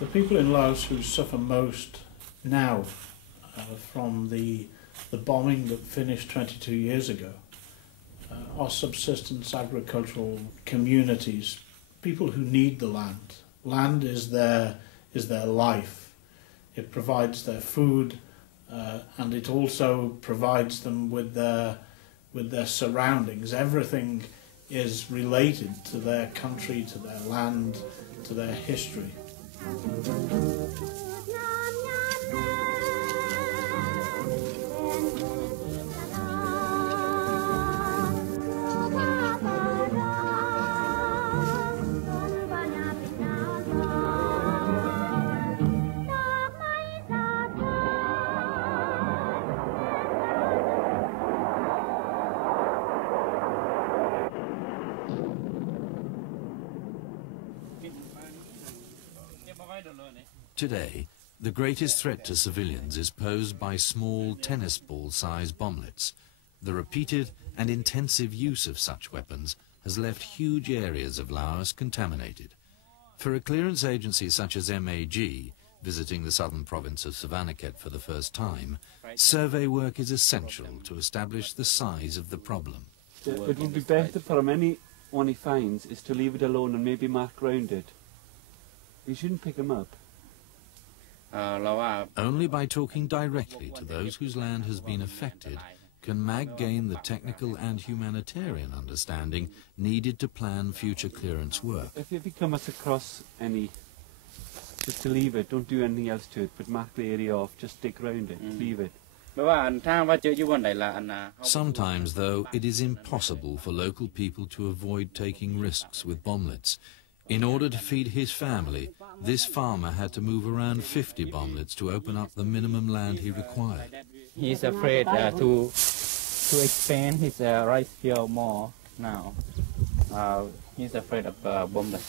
The people in Laos who suffer most now from the bombing that finished 22 years ago are subsistence agricultural communities, people who need the land. Land is their life. It provides their food, and it also provides them with their surroundings. Everything is related to their country, to their land, to their history. Today, the greatest threat to civilians is posed by small tennis ball-sized bomblets. The repeated and intensive use of such weapons has left huge areas of Laos contaminated. For a clearance agency such as MAG, visiting the southern province of Savannakhet for the first time, survey work is essential to establish the size of the problem. It would be better for him, anyone he finds, is to leave it alone and maybe mark round it. You shouldn't pick him up. Only by talking directly to those whose land has been affected can MAG gain the technical and humanitarian understanding needed to plan future clearance work. If you come across any, just to leave it, don't do anything else to it, but mark the area off, just stick round it, leave it. Sometimes, though, it is impossible for local people to avoid taking risks with bomblets. In order to feed his family, this farmer had to move around 50 bomblets to open up the minimum land he required. He's afraid to expand his rice field more now. He's afraid of bomblets.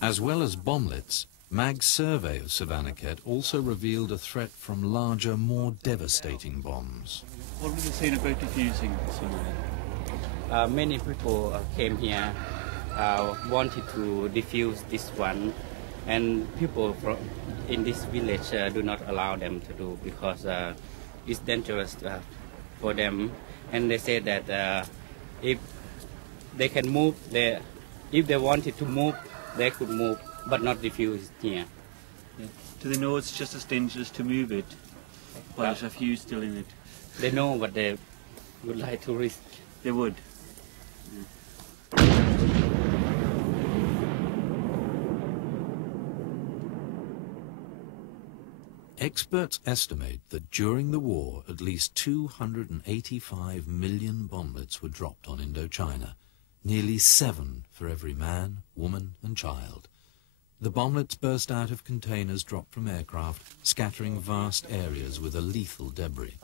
As well as bomblets, MAG's survey of Savannakhet also revealed a threat from larger, more devastating bombs. What were they saying about defusing some? Many people came here, wanted to defuse this one, and people in this village do not allow them to do because it's dangerous for them. And they say that if they can move, if they wanted to move, they could move, but not defuse here. Yeah. Do they know it's just as dangerous to move it, while there's a fuse still in it? They know, but they would like to risk. They would. Experts estimate that during the war, at least 285 million bomblets were dropped on Indochina, nearly 7 for every man, woman and child. The bomblets burst out of containers dropped from aircraft, scattering vast areas with a lethal debris.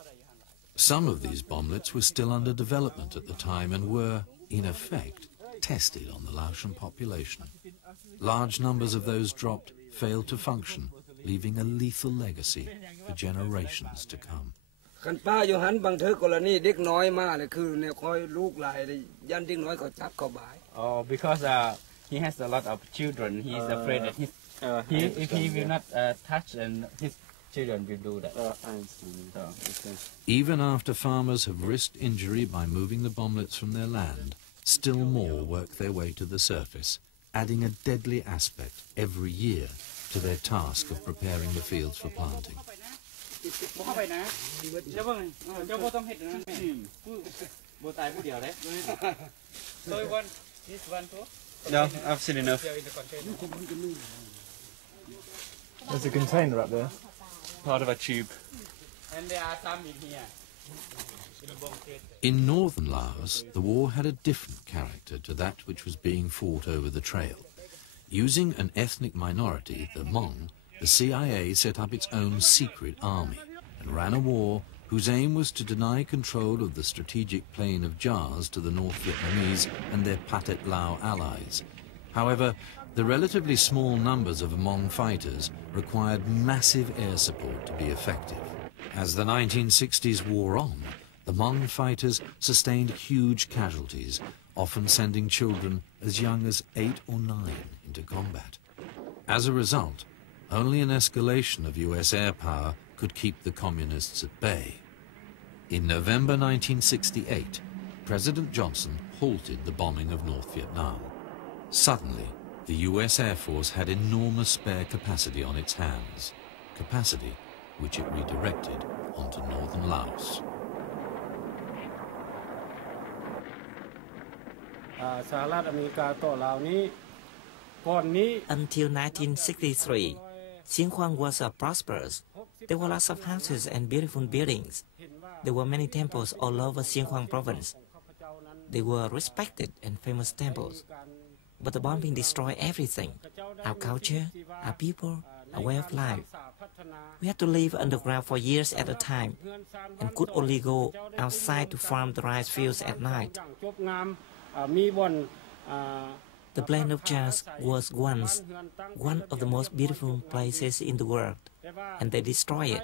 Some of these bomblets were still under development at the time and were, in effect, tested on the Laotian population. Large numbers of those dropped failed to function, leaving a lethal legacy for generations to come. Oh, because he has a lot of children. He's afraid that if he will not touch, and his children will do that. Even after farmers have risked injury by moving the bomblets from their land, still more work their way to the surface, adding a deadly aspect every year to their task of preparing the fields for planting. No, I've seen enough. There's a container up there. Part of a tube. And there are some in here. In northern Laos, the war had a different character to that which was being fought over the trail. Using an ethnic minority, the Hmong, the CIA set up its own secret army and ran a war whose aim was to deny control of the strategic plain of Jars to the North Vietnamese and their Pathet Lao allies. However, the relatively small numbers of Hmong fighters required massive air support to be effective. As the 1960s wore on, The Hmong fighters sustained huge casualties, often sending children as young as 8 or 9 into combat. As a result, only an escalation of US air power could keep the communists at bay. In November 1968, President Johnson halted the bombing of North Vietnam. Suddenly, the US Air Force had enormous spare capacity on its hands, capacity which it redirected onto northern Laos. Until 1963, Xieng Khouang was prosperous. There were lots of houses and beautiful buildings. There were many temples all over Xieng Khouang province. They were respected and famous temples. But the bombing destroyed everything: our culture, our people, our way of life. We had to live underground for years at a time and could only go outside to farm the rice fields at night. The Plain of Jars was once one of the most beautiful places in the world, and they destroyed it.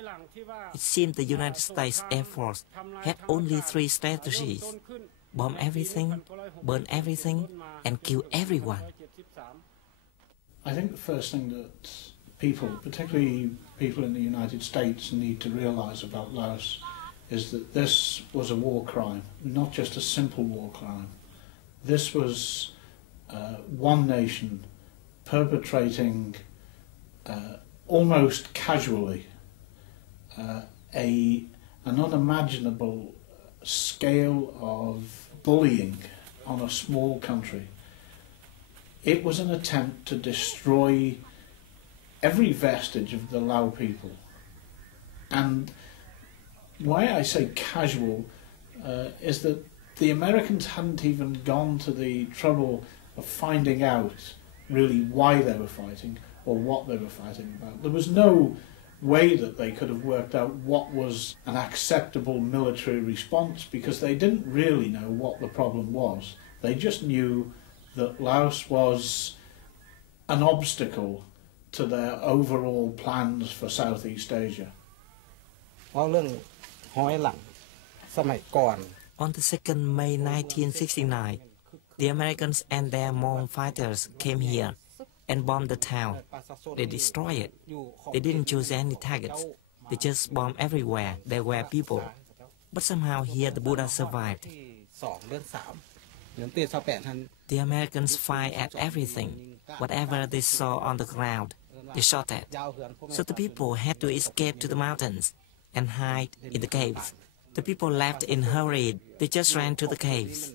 It seemed the United States Air Force had only 3 strategies: bomb everything, burn everything, and kill everyone. I think the first thing that people, particularly people in the United States, need to realise about Laos is that this was a war crime, not just a simple war crime. This was one nation perpetrating almost casually an unimaginable scale of bullying on a small country. It was an attempt to destroy every vestige of the Lao people. And why I say casual is that the Americans hadn't even gone to the trouble of finding out really why they were fighting or what they were fighting about. There was no way that they could have worked out what was an acceptable military response, because they didn't really know what the problem was. They just knew that Laos was an obstacle to their overall plans for Southeast Asia. On the 2nd May 1969, the Americans and their Hmong fighters came here and bombed the town. They destroyed it. They didn't choose any targets. They just bombed everywhere there were people. But somehow here the Buddha survived. The Americans fired at everything. Whatever they saw on the ground, they shot at. So the people had to escape to the mountains and hide in the caves. The people left in a hurry. They just ran to the caves.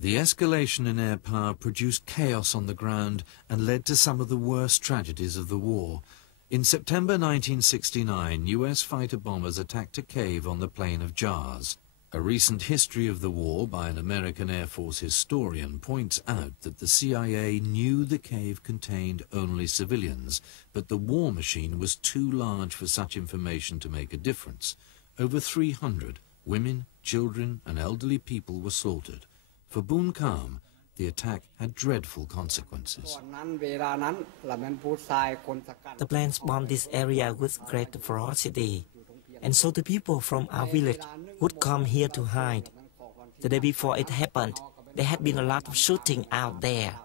The escalation in air power produced chaos on the ground and led to some of the worst tragedies of the war. In September 1969, US fighter bombers attacked a cave on the Plain of Jars. A recent history of the war by an American Air Force historian points out that the CIA knew the cave contained only civilians, but the war machine was too large for such information to make a difference. Over 300 women, children and elderly people were slaughtered. For Boon Kham, the attack had dreadful consequences. The planes bombed this area with great ferocity, and so the people from our village would come here to hide. The day before it happened, there had been a lot of shooting out there,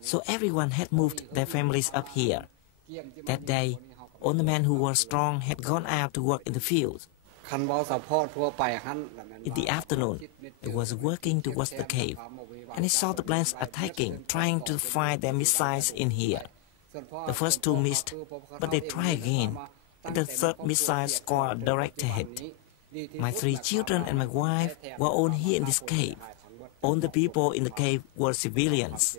so everyone had moved their families up here. That day, all the men who were strong had gone out to work in the fields. In the afternoon, I was working towards the cave, and I saw the planes attacking, trying to fire their missiles in here. The first 2 missed, but they tried again, and the 3rd missile scored a direct hit. My 3 children and my wife were all here in this cave. All the people in the cave were civilians.